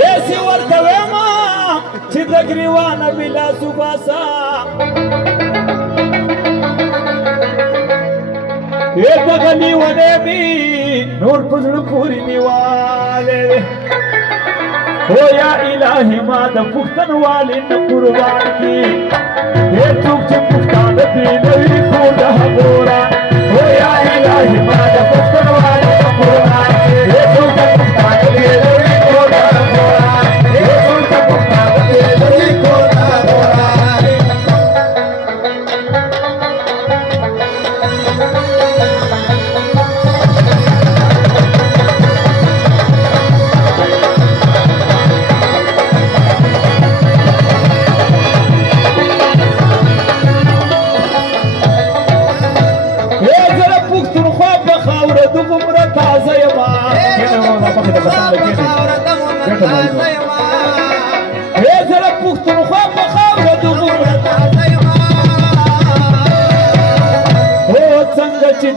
هسي ورتويما چې د ګریوانه بلا سباسا ایت غلی ونه می نور پزړ پوری نیواله او یا الہی ما د پښتن والي نه قربان کی اے څوک چې پښتانه دی نوی کو د هغورا او یا الہی ما د پښتن والي نه قربان کی اے څوک چې پښتانه دی نوی کو د هغورا اے څوک چې پښتانه دی نوی کو د هغورا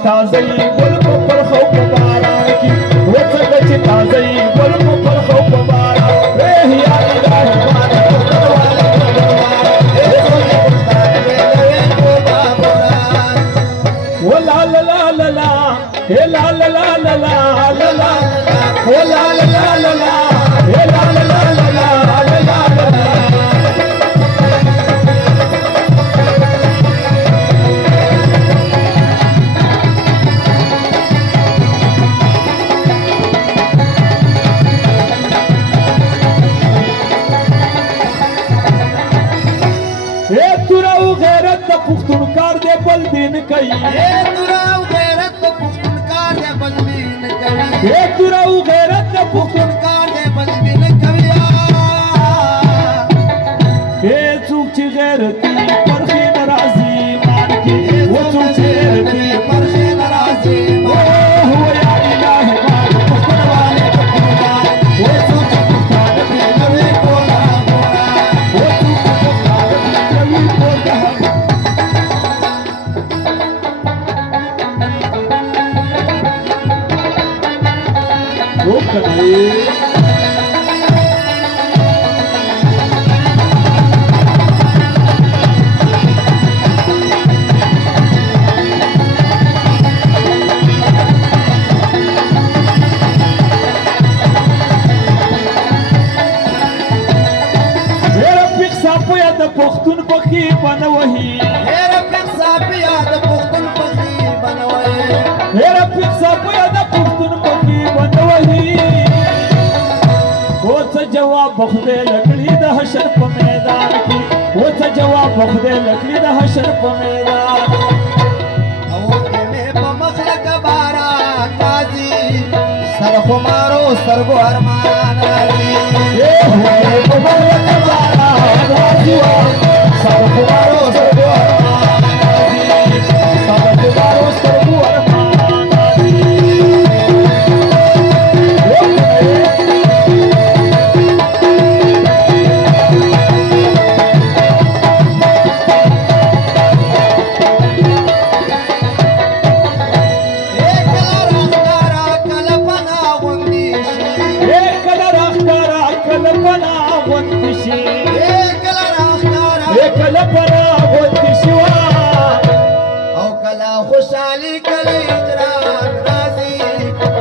تازه ګل په پرخو په باران کې وڅنګه چې تازه ګل په پرخو په باران اے یا الہی ما د پښتون والي ولا لا لا لا لا لا لا لا لا لا لا ولا لا لا لا لا لا لا لا بل دین کوي اے تراو غیرت د پښتون کار دی بل دین کوي اے تراو غیرت د پښتون کار دی بل دین کوي اے څوک چې غیرتي پرخي ناراضي مان کې و څوک چې غیرتي پرخي ناراضي او هو یا الہی ما پښتون والي د قربان و څوک چې پښتون دی نوې کولا ګورا و څوک چې پښتون دی نوې کولا پختون پخی بنوهی هر پخسا پیا د پختون پخی بنوهی هر پخسا پیا د پختون پخی بنوهی او څه جواب بخده لکړی د حشر په میدان کې او څه جواب بخده لکړی د حشر په میدان او دې په مخلق باران نازي سر خمارو سرګو ارمان راځي اے هو په مخلق باران نازي سر خمارو سرګو ارمان راځي سر خمارو سرګو ارمان راځي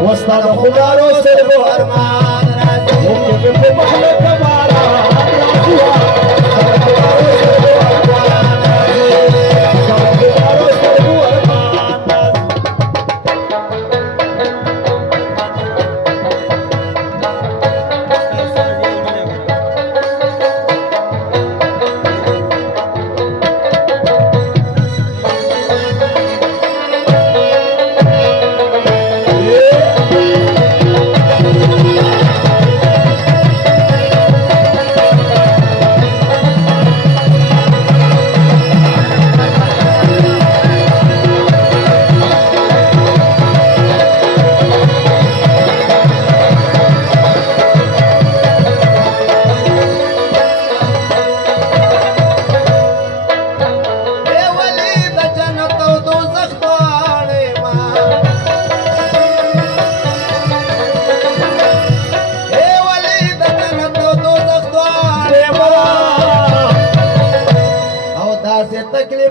وستا د خدارو سرګو ارمان راځي مونږ په مخلق باران راځي ستا د خدارو سرګو ارمان راځي ستا د خدارو سرګو ارمان راځي Yeah.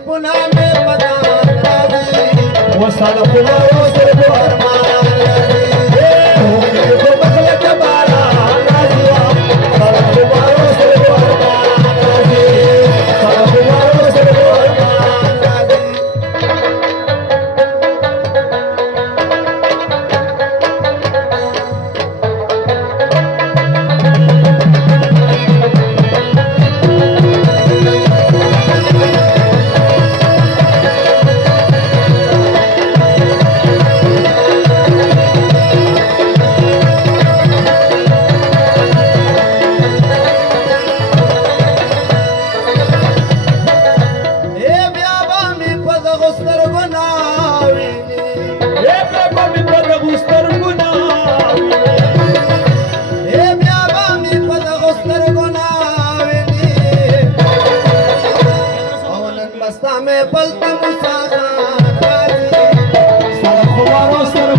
पुन्हा में पदान राजी वस्ताद फुलारो सरगो अरमान राजी हो मेरे को बखल कबारा राजी सारा फुलारो सरगो अरमान राजी सारा फुलारो सरगो अरमान राजी में पलता